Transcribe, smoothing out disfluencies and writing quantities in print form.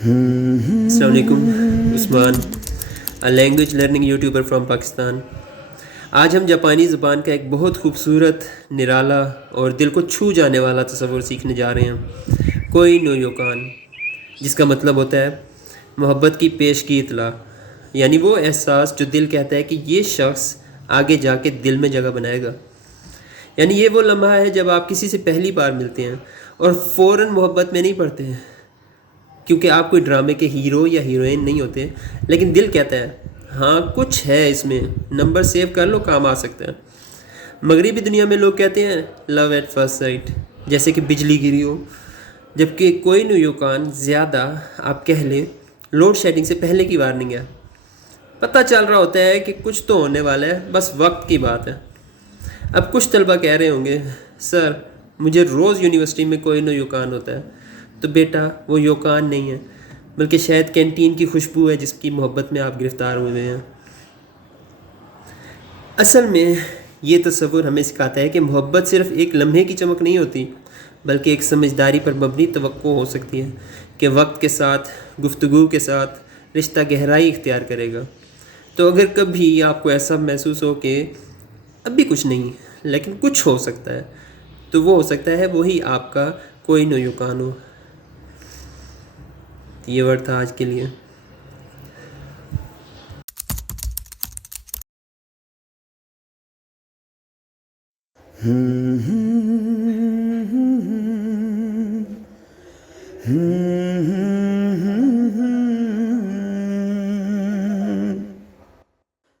अस्सलाम वालेकुम, Usman, a language learning YouTuber from Pakistan. आज हम जापानी ज़बान का एक बहुत खूबसूरत, निराला और दिल को छू जाने वाला तसव्वुर सीखने जा रहे हैं। कोई नो योकान, जिसका मतलब होता है मोहब्बत की पेश की इतला, यानी वो एहसास जो दिल कहता है कि ये शख्स आगे जाके दिल में जगह बनाएगा। यानी ये वो लम्हा है जब आप किसी से पहली बार मिलते हैं और फ़ौरन मोहब्बत में नहीं पड़ते हैं, क्योंकि आप कोई ड्रामे के हीरो या हीरोइन नहीं होते, लेकिन दिल कहता है हाँ कुछ है इसमें, नंबर सेव कर लो, काम आ सकता है। मगरिबी दुनिया में लोग कहते हैं लव एट फर्स्ट साइट, जैसे कि बिजली गिरी हो, जबकि कोई नुयोकान ज़्यादा आप कह लें लोड शेडिंग से पहले की वार्निंग है। पता चल रहा होता है कि कुछ तो होने वाला है, बस वक्त की बात है। अब कुछ तलबा कह रहे होंगे सर मुझे रोज़ यूनिवर्सिटी में कोई ना योकान होता है, तो बेटा वो योकान नहीं है, बल्कि शायद कैंटीन की खुशबू है जिसकी मोहब्बत में आप गिरफ़्तार हुए हैं। असल में ये तस्वुर हमें सिखाता है कि मोहब्बत सिर्फ़ एक लम्हे की चमक नहीं होती, बल्कि एक समझदारी पर मबनी तवक्को हो सकती है कि वक्त के साथ, गुफ्तगू के साथ रिश्ता गहराई इख्तियार करेगा। तो अगर कभी आपको ऐसा महसूस हो कि अभी कुछ नहीं लेकिन कुछ हो सकता है, तो वो हो सकता है वही आपका कोई नो युकान हो। ये वर्ड था आज के लिए।